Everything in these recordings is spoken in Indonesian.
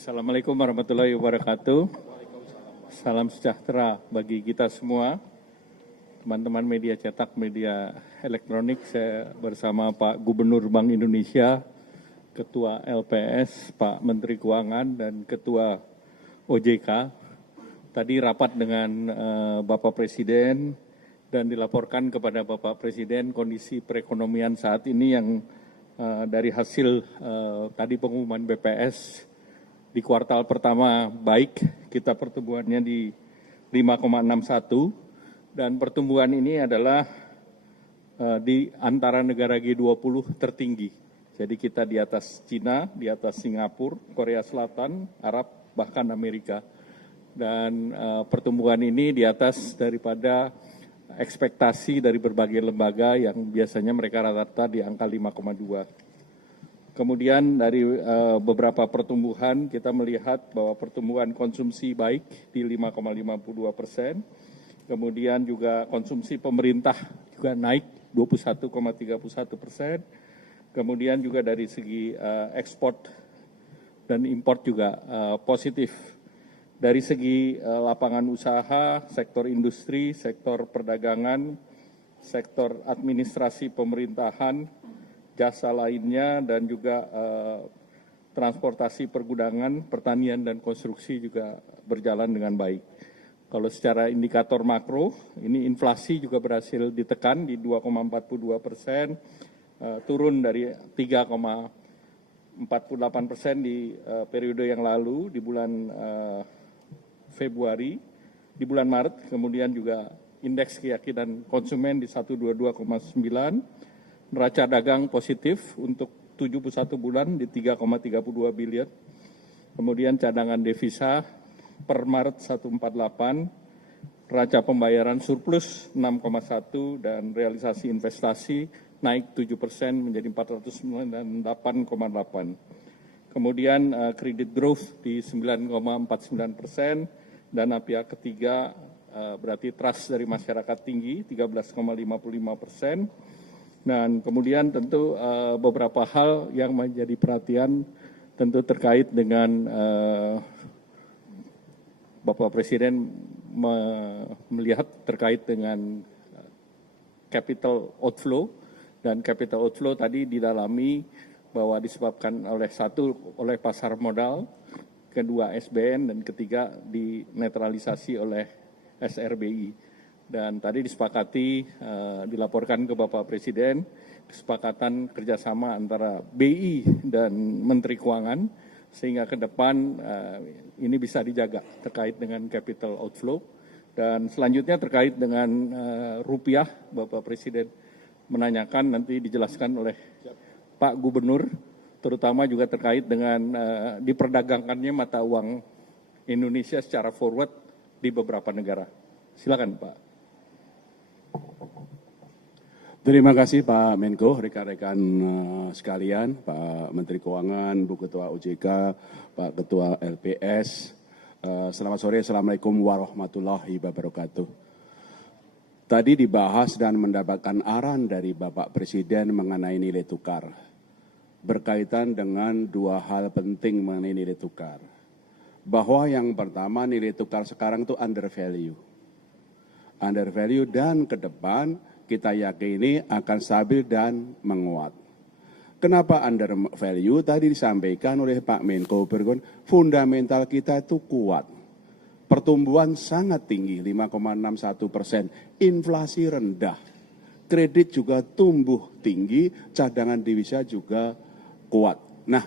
Assalamualaikum warahmatullahi wabarakatuh. Salam sejahtera bagi kita semua. Teman-teman media cetak, media elektronik, saya bersama Pak Gubernur Bank Indonesia, Ketua LPS, Pak Menteri Keuangan, dan Ketua OJK. Tadi rapat dengan Bapak Presiden dan dilaporkan kepada Bapak Presiden kondisi perekonomian saat ini yang dari hasil tadi pengumuman BPS di kuartal pertama baik, kita pertumbuhannya di 5,61 dan pertumbuhan ini adalah di antara negara G20 tertinggi. Jadi kita di atas Cina, di atas Singapura, Korea Selatan, Arab, bahkan Amerika. Dan pertumbuhan ini di atas daripada ekspektasi dari berbagai lembaga yang biasanya mereka rata-rata di angka 5,2. Kemudian dari beberapa pertumbuhan kita melihat bahwa pertumbuhan konsumsi baik di 5,52%, kemudian juga konsumsi pemerintah juga naik 21,31%, kemudian juga dari segi ekspor dan impor juga positif. Dari segi lapangan usaha, sektor industri, sektor perdagangan, sektor administrasi pemerintahan, jasa lainnya, dan juga transportasi pergudangan, pertanian, dan konstruksi juga berjalan dengan baik. Kalau secara indikator makro, ini inflasi juga berhasil ditekan di 2,42%, turun dari 3,48% di periode yang lalu, di bulan Februari, di bulan Maret, kemudian juga indeks keyakinan konsumen di 122,9%, neraca dagang positif untuk 71 bulan di 3,32 biliar. Kemudian cadangan devisa per Maret 148, neraca pembayaran surplus 6,1 dan realisasi investasi naik 7% menjadi 498,8. Kemudian kredit growth di 9,49%, dana pihak ketiga berarti trust dari masyarakat tinggi 13,55%. Dan kemudian tentu beberapa hal yang menjadi perhatian tentu terkait dengan Bapak Presiden melihat terkait dengan capital outflow, dan capital outflow tadi didalami bahwa disebabkan oleh pasar modal, kedua SBN, dan ketiga dinetralisasi oleh SRBI. Dan tadi disepakati, dilaporkan ke Bapak Presiden, kesepakatan kerjasama antara BI dan Menteri Keuangan, sehingga ke depan ini bisa dijaga terkait dengan capital outflow. Dan selanjutnya terkait dengan rupiah, Bapak Presiden menanyakan, nanti dijelaskan oleh Pak Gubernur, terutama juga terkait dengan diperdagangkannya mata uang Indonesia secara forward di beberapa negara. Silakan Pak. Terima kasih Pak Menko, rekan-rekan sekalian, Pak Menteri Keuangan, Bu Ketua OJK, Pak Ketua LPS. Selamat sore, Assalamualaikum warahmatullahi wabarakatuh. Tadi dibahas dan mendapatkan arahan dari Bapak Presiden mengenai nilai tukar. Berkaitan dengan dua hal penting mengenai nilai tukar. Bahwa yang pertama, nilai tukar sekarang itu undervalue. Undervalue, dan ke depan kita yakini akan stabil dan menguat. Kenapa undervalue? Tadi disampaikan oleh Pak Menko Bergon, fundamental kita itu kuat. Pertumbuhan sangat tinggi, 5,61%. Inflasi rendah. Kredit juga tumbuh tinggi, cadangan devisa juga kuat. Nah,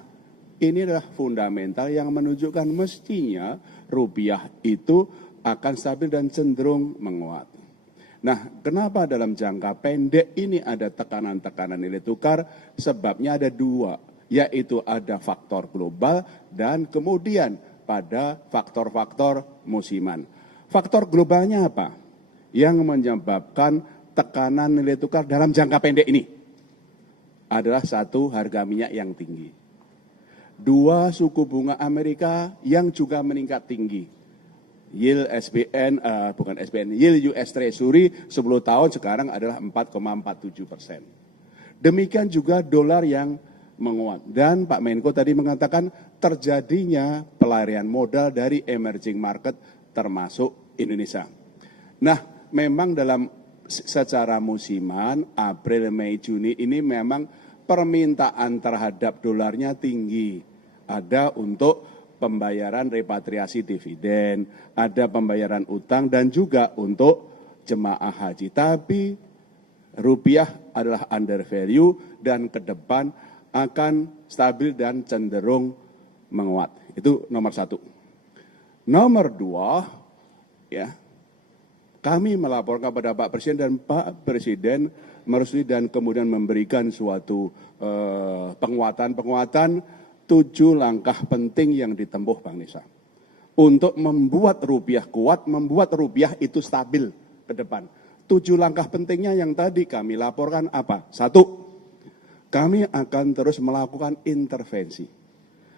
ini adalah fundamental yang menunjukkan mestinya rupiah itu akan stabil dan cenderung menguat. Nah, kenapa dalam jangka pendek ini ada tekanan-tekanan nilai tukar? Sebabnya ada dua, yaitu ada faktor global dan kemudian pada faktor-faktor musiman. Faktor globalnya apa? Yang menyebabkan tekanan nilai tukar dalam jangka pendek ini adalah satu, harga minyak yang tinggi. Dua, suku bunga Amerika yang juga meningkat tinggi. Yield yield US Treasury 10 tahun sekarang adalah 4,47%. Demikian juga dolar yang menguat. Dan Pak Menko tadi mengatakan terjadinya pelarian modal dari emerging market termasuk Indonesia. Nah, memang dalam secara musiman, April, Mei, Juni ini memang permintaan terhadap dolarnya tinggi. Ada untuk pembayaran repatriasi dividen, ada pembayaran utang, dan juga untuk jemaah haji. Tapi rupiah adalah under value dan ke depan akan stabil dan cenderung menguat. Itu nomor satu. Nomor dua, ya, kami melaporkan kepada Pak Presiden dan Pak Presiden merestui dan kemudian memberikan suatu penguatan 7 langkah penting yang ditempuh Bang Nisa. Untuk membuat rupiah kuat, membuat rupiah itu stabil ke depan. 7 langkah pentingnya yang tadi kami laporkan apa? 1, kami akan terus melakukan intervensi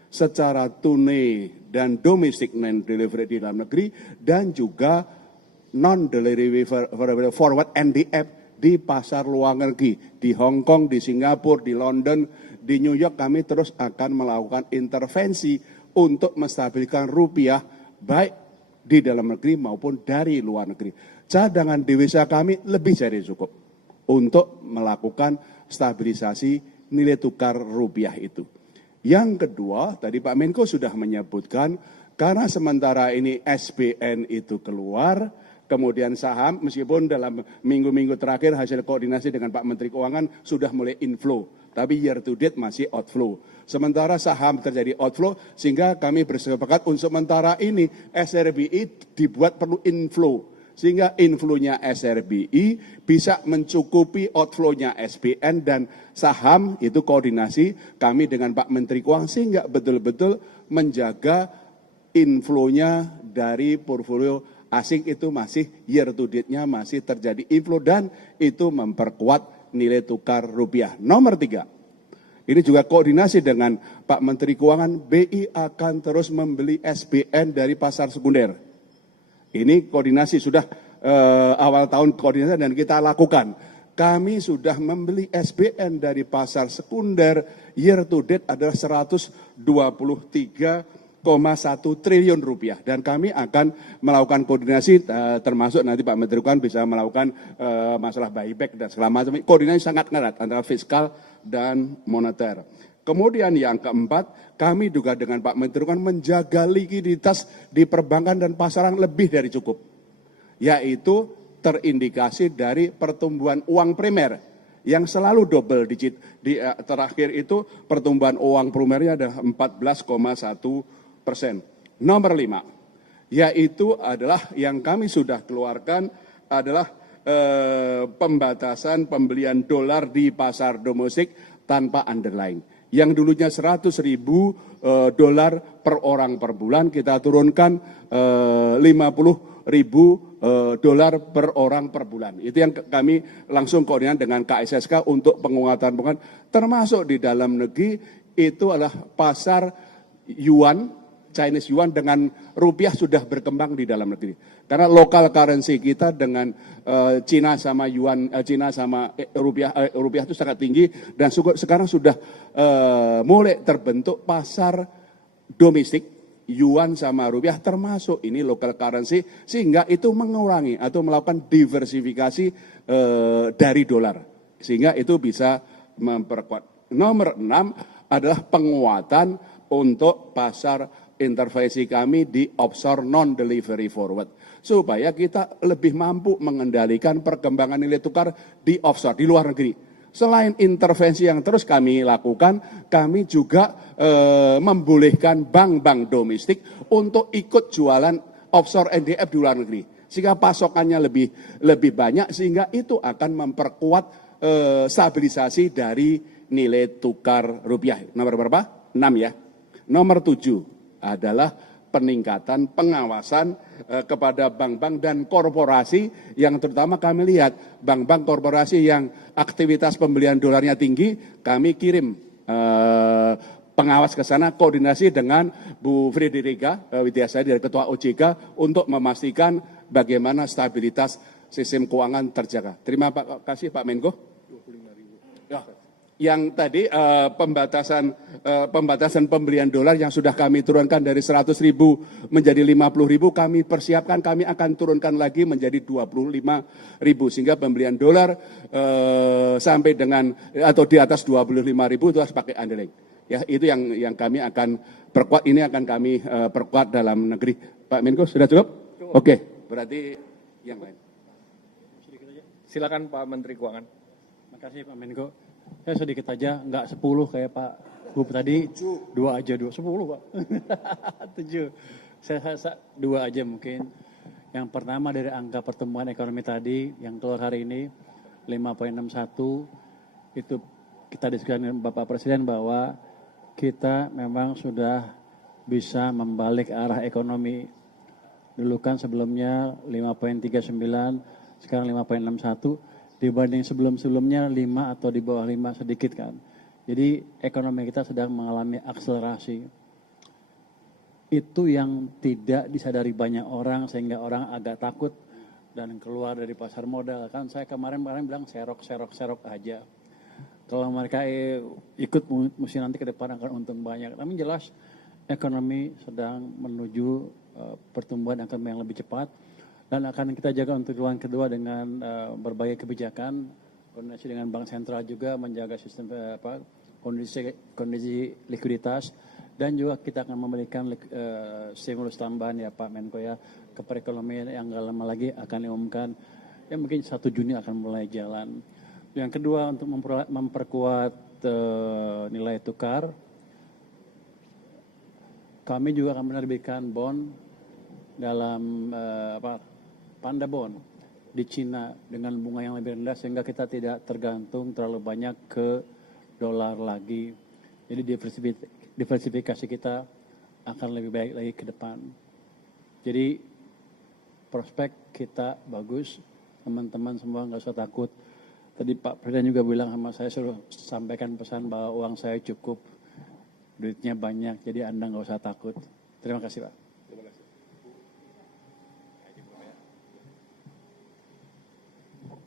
secara tunai dan domestic non-delivery di dalam negeri dan juga non-delivery forward NDF di pasar luar negeri, di Hong Kong, di Singapura, di London, di New York. Kami terus akan melakukan intervensi untuk menstabilkan rupiah baik di dalam negeri maupun dari luar negeri. Cadangan devisa kami lebih dari cukup untuk melakukan stabilisasi nilai tukar rupiah itu. Yang kedua, tadi Pak Menko sudah menyebutkan, karena sementara ini SBN itu keluar, kemudian saham, meskipun dalam minggu-minggu terakhir hasil koordinasi dengan Pak Menteri Keuangan sudah mulai inflow, tapi year to date masih outflow. Sementara saham terjadi outflow, sehingga kami bersepakat untuk sementara ini SRBI dibuat perlu inflow. Sehingga inflow-nya SRBI bisa mencukupi outflow-nya SBN dan saham, itu koordinasi kami dengan Pak Menteri Keuangan, sehingga betul-betul menjaga inflow-nya dari portfolio asing itu masih year to date-nya masih terjadi inflow dan itu memperkuat nilai tukar rupiah. Nomor 3, ini juga koordinasi dengan Pak Menteri Keuangan, BI akan terus membeli SBN dari pasar sekunder. Ini koordinasi sudah awal tahun koordinasi dan kita lakukan. Kami sudah membeli SBN dari pasar sekunder year to date adalah 123,1 triliun rupiah dan kami akan melakukan koordinasi termasuk nanti Pak Menteri Keuangan bisa melakukan masalah buyback dan segala macam. Koordinasi sangat erat antara fiskal dan moneter. Kemudian yang keempat, kami juga dengan Pak Menteri Keuangan menjaga likuiditas di perbankan dan pasaran lebih dari cukup, yaitu terindikasi dari pertumbuhan uang primer yang selalu double digit. Di terakhir itu pertumbuhan uang primernya adalah 14,1%. Nomor 5, yaitu adalah yang kami sudah keluarkan adalah pembatasan pembelian dolar di pasar domestik tanpa underlying. Yang dulunya 100.000 dolar per orang per bulan, kita turunkan 50.000 dolar per orang per bulan. Itu yang kami langsung koordinasi dengan KSSK untuk penguatan, termasuk di dalam negeri itu adalah pasar yuan, Chinese yuan dengan rupiah sudah berkembang di dalam negeri. Karena lokal currency kita dengan Cina sama yuan, Cina sama rupiah itu sangat tinggi dan sekarang sudah mulai terbentuk pasar domestik yuan sama rupiah termasuk ini local currency sehingga itu mengurangi atau melakukan diversifikasi dari dolar sehingga itu bisa memperkuat. Nomor 6 adalah penguatan untuk pasar intervensi kami di offshore non-delivery forward. Supaya kita lebih mampu mengendalikan perkembangan nilai tukar di offshore, di luar negeri. Selain intervensi yang terus kami lakukan, kami juga membolehkan bank-bank domestik untuk ikut jualan offshore NDF di luar negeri. Sehingga pasokannya lebih banyak, sehingga itu akan memperkuat stabilisasi dari nilai tukar rupiah. Nomor berapa? 6 ya. Nomor 7 adalah peningkatan pengawasan kepada bank-bank dan korporasi yang terutama kami lihat bank-bank korporasi yang aktivitas pembelian dolarnya tinggi, kami kirim pengawas ke sana koordinasi dengan Bu Frederica Widiasari dari Ketua OJK untuk memastikan bagaimana stabilitas sistem keuangan terjaga. Terima kasih Pak Menko. 25.000. Ya. Yang tadi pembatasan pembelian dolar yang sudah kami turunkan dari 100.000 menjadi 50.000, kami persiapkan, kami akan turunkan lagi menjadi 25.000 sehingga pembelian dolar sampai dengan atau di atas 25.000 itu harus pakai underlying. Ya, itu yang kami akan perkuat, ini akan kami perkuat dalam negeri. Pak Menko sudah cukup? Oke, berarti yang lain. Silakan Pak Menteri Keuangan. Terima kasih Pak Menko. Saya sedikit aja, nggak 10 kayak Pak Gub tadi, 2 aja, 10 Pak. 7. Saya 2 aja mungkin. Yang pertama dari angka pertumbuhan ekonomi tadi yang keluar hari ini 5,61, itu kita diskusikan dengan Bapak Presiden bahwa kita memang sudah bisa membalik arah ekonomi. Dulu kan sebelumnya 5,39, sekarang 5,61. Dibanding sebelum-sebelumnya 5 atau di bawah 5 sedikit kan. Jadi ekonomi kita sedang mengalami akselerasi. Itu yang tidak disadari banyak orang sehingga orang agak takut dan keluar dari pasar modal. Kan saya kemarin bilang serok aja. Kalau mereka ikut mesti nanti ke depan akan untung banyak. Tapi jelas ekonomi sedang menuju pertumbuhan akan yang lebih cepat. Dan akan kita jaga untuk ruang kedua dengan berbagai kebijakan, koordinasi dengan Bank Sentral juga menjaga sistem kondisi likuiditas, dan juga kita akan memberikan stimulus tambahan ya Pak Menko ya ke perekonomian yang nggak lama lagi akan diumumkan, ya mungkin 1 Juni akan mulai jalan. Yang kedua untuk memperkuat nilai tukar, kami juga akan menerbitkan bond dalam Panda Bond di Cina dengan bunga yang lebih rendah sehingga kita tidak tergantung terlalu banyak ke dolar lagi. Jadi diversifikasi kita akan lebih baik lagi ke depan. Jadi prospek kita bagus, teman-teman semua nggak usah takut. Tadi Pak Presiden juga bilang sama saya, suruh sampaikan pesan bahwa uang saya cukup, duitnya banyak, jadi Anda nggak usah takut. Terima kasih Pak.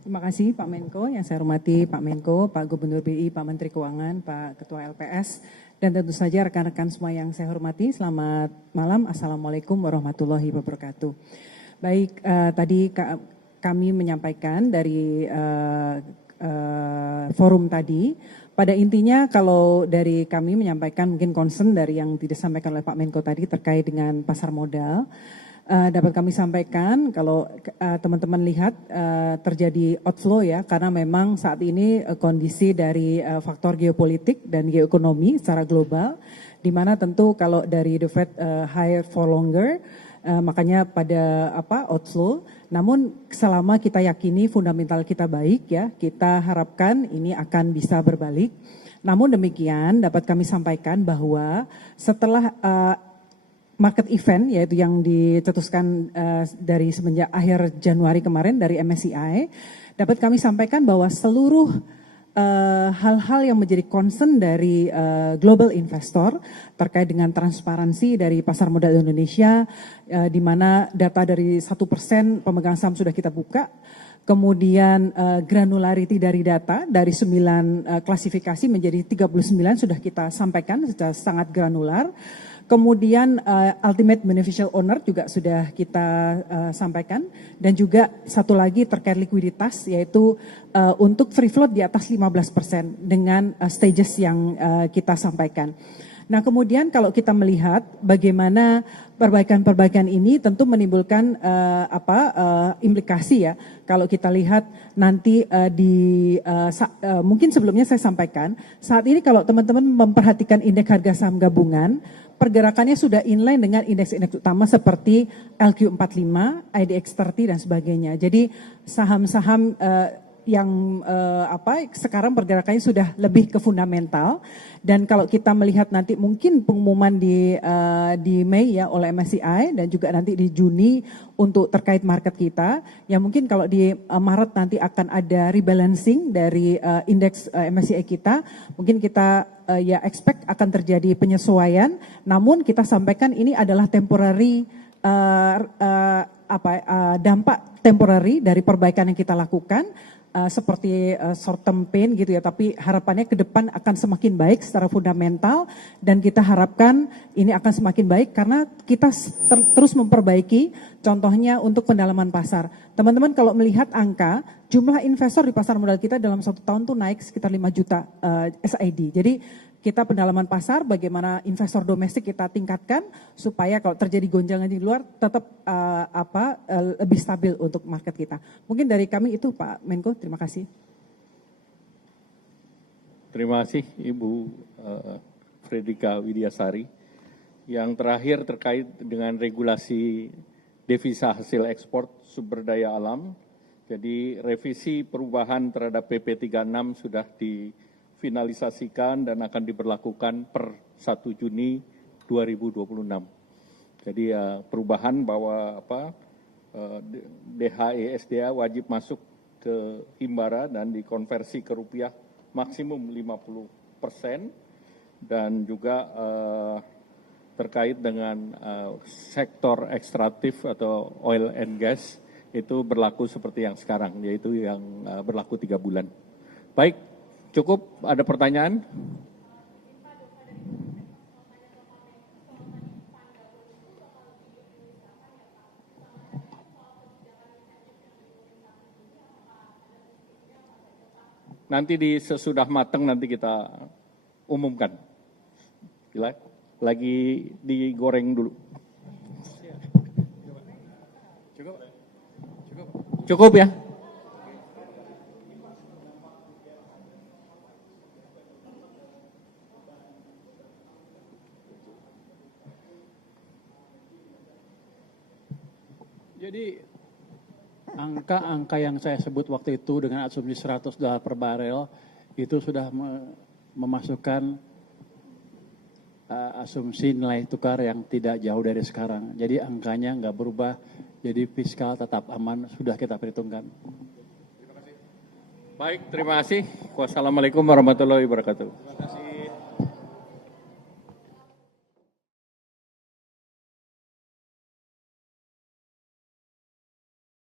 Terima kasih Pak Menko, yang saya hormati Pak Menko, Pak Gubernur BI, Pak Menteri Keuangan, Pak Ketua LPS, dan tentu saja rekan-rekan semua yang saya hormati. Selamat malam, Assalamualaikum warahmatullahi wabarakatuh. Baik, tadi kami menyampaikan dari forum tadi, pada intinya kalau dari kami menyampaikan mungkin concern dari yang disampaikan oleh Pak Menko tadi terkait dengan pasar modal. Dapat kami sampaikan kalau teman-teman lihat terjadi outflow ya, karena memang saat ini kondisi dari faktor geopolitik dan geoekonomi secara global, di mana tentu kalau dari the Fed higher for longer, makanya pada outflow. Namun selama kita yakini fundamental kita baik ya, kita harapkan ini akan bisa berbalik. Namun demikian dapat kami sampaikan bahwa setelah market event yaitu yang dicetuskan dari semenjak akhir Januari kemarin dari MSCI, dapat kami sampaikan bahwa seluruh hal-hal yang menjadi concern dari global investor terkait dengan transparansi dari pasar modal Indonesia, di mana data dari 1% pemegang saham sudah kita buka, kemudian granularity dari data dari 9 klasifikasi menjadi 39 sudah kita sampaikan secara sangat granular. Kemudian ultimate beneficial owner juga sudah kita sampaikan, dan juga satu lagi terkait likuiditas yaitu untuk free float di atas 15% dengan stages yang kita sampaikan. Nah kemudian kalau kita melihat bagaimana perbaikan-perbaikan ini tentu menimbulkan implikasi ya. Kalau kita lihat nanti mungkin sebelumnya saya sampaikan, saat ini kalau teman-teman memperhatikan indeks harga saham gabungan, pergerakannya sudah inline dengan indeks-indeks utama seperti LQ45, IDX30 dan sebagainya. Jadi saham-saham yang sekarang pergerakannya sudah lebih ke fundamental, dan kalau kita melihat nanti mungkin pengumuman di Mei ya oleh MSCI dan juga nanti di Juni untuk terkait market kita, ya mungkin kalau di Maret nanti akan ada rebalancing dari indeks MSCI kita, mungkin kita ya expect akan terjadi penyesuaian, namun kita sampaikan ini adalah temporary dampak temporary dari perbaikan yang kita lakukan. seperti short term pain gitu ya, tapi harapannya ke depan akan semakin baik secara fundamental dan kita harapkan ini akan semakin baik karena kita terus memperbaiki contohnya untuk pendalaman pasar. Teman-teman kalau melihat angka jumlah investor di pasar modal kita dalam 1 tahun tuh naik sekitar 5 juta SID. Jadi kita pendalaman pasar, bagaimana investor domestik kita tingkatkan supaya kalau terjadi gonjangan di luar tetap lebih stabil untuk market kita. Mungkin dari kami itu Pak Menko, terima kasih. Terima kasih Ibu Fredrika Widiasari. Yang terakhir terkait dengan regulasi devisa hasil ekspor sumber daya alam. Jadi revisi perubahan terhadap PP 36 sudah difinalisasikan dan akan diberlakukan per 1 Juni 2026. Jadi perubahan bahwa DHE SDA wajib masuk ke Himbara dan dikonversi ke rupiah maksimum 50% dan juga terkait dengan sektor ekstraktif atau oil and gas itu berlaku seperti yang sekarang, yaitu yang berlaku 3 bulan. Baik, cukup. Ada pertanyaan? Nanti sesudah matang nanti kita umumkan. Lagi digoreng dulu. Cukup ya? Jadi angka-angka yang saya sebut waktu itu dengan asumsi $100 per barel itu sudah memasukkan asumsi nilai tukar yang tidak jauh dari sekarang. Jadi angkanya nggak berubah, jadi fiskal tetap aman, sudah kita perhitungkan. Baik, terima kasih. Wassalamualaikum warahmatullahi wabarakatuh. Terima kasih.